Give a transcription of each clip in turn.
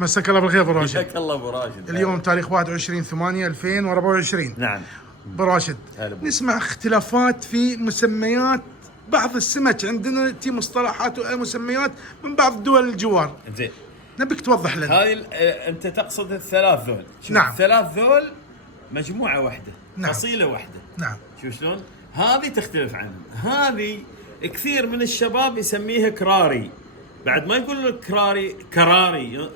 مساك الله بالخير ابو راشد. حياك الله ابو راشد. اليوم تاريخ 21/8/2024. نعم ابو راشد، نسمع اختلافات في مسميات بعض السمك، عندنا تي مصطلحات ومسميات من بعض الدول الجوار. زين، نبيك توضح لنا. هاي انت تقصد الثلاث ذول؟ نعم. الثلاث ذول مجموعه واحده، نعم. فصيله واحده. نعم. شوف شلون؟ هذه تختلف عنهم. هذه كثير من الشباب يسميها كراري، بعد ما يقول لك كراري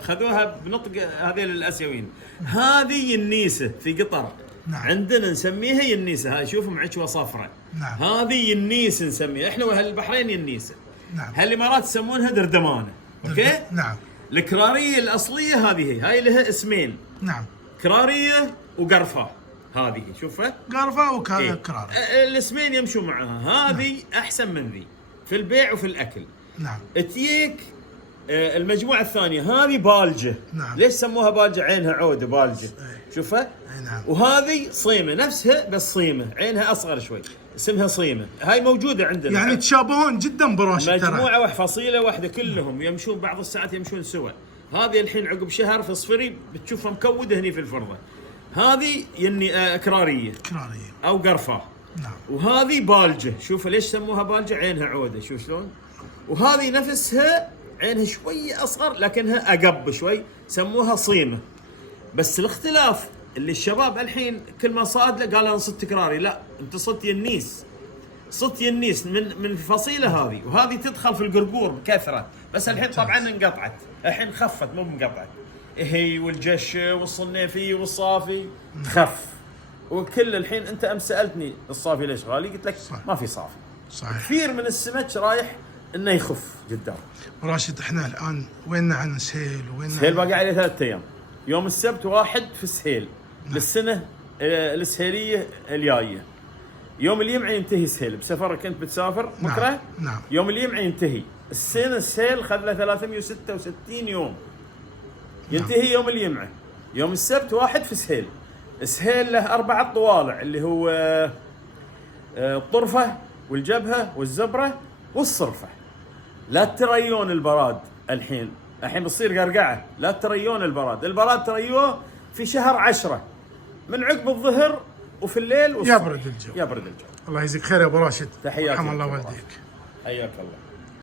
خذوها بنطق هذيل الاسيويين. هذه ينيسه في قطر. نعم. عندنا نسميها ينيسه، هاي شوف معجوه صفراء. نعم. هذه ينيس نسميها احنا، وهالبحرين ينيسه. نعم. هالامارات يسمونها دردمانه. اوكي؟ نعم. الكراريه الاصليه هذه هاي لها اسمين. نعم. كراريه وقرفه. هذه شوفها قرفه إيه؟ وكراري. الاسمين يمشوا معها. هذه احسن من ذي في البيع وفي الاكل. نعم. تجيك المجموعه الثانيه، هذه بالجه. نعم. ليش سموها بالجه؟ عينها عوده بالجه. شوفها. نعم. وهذه صيمه نفسها بس صيمه، عينها اصغر شوي، اسمها صيمه. هاي موجوده عندنا، يعني تشابهون جدا براشد. مجموعه فصيله واحده كلهم يمشون، بعض الساعات يمشون سوا. هذه الحين عقب شهر فصفري بتشوفها مكوده هني في الفرضه. هذه كراريه او قرفه. نعم. وهذه بالجه. شوف ليش سموها بالجه؟ عينها عوده. شوف شلون؟ وهذه نفسها عينها شوي اصغر لكنها اقب شوي، سموها صيمه. بس الاختلاف اللي الشباب الحين كل ما صاد له قال انا صدت كراري، لا انت صدت ينيس. صدت ينيس من الفصيله هذه، وهذه تدخل في القرقور بكثره، بس الحين طبعا انقطعت، الحين خفت مو انقطعت. هي والجش والصنيفي والصافي تخف. وكل الحين انت امس سالتني الصافي ليش غالي؟ قلت لك صح. ما في صافي. صحيح. كثير من السمك رايح انه يخف قدام. راشد، احنا الان ويننا عن سهيل؟ سهيل باقي عليه 3 ايام. يوم السبت 1 في سهيل. نعم. للسنه السهيليه الجايه. يوم الجمعه ينتهي سهيل، بسفرك كنت بتسافر بكره. نعم. نعم. يوم الجمعه ينتهي. السنه السهيل خذ له 366 يوم. ينتهي نعم. يوم الجمعه. يوم السبت 1 في سهيل. سهيل له 4 طوالع، اللي هو الطرفه والجبهه والزبره والصرفه. لا تريون البراد الحين بتصير قرقعه. لا تريون البراد تريوه في شهر 10 من عقب الظهر وفي الليل يبرد الجو. يبرد الجو. الله يجزيك خير يا ابو راشد. تحياتي. رحم الله والديك. حياك الله.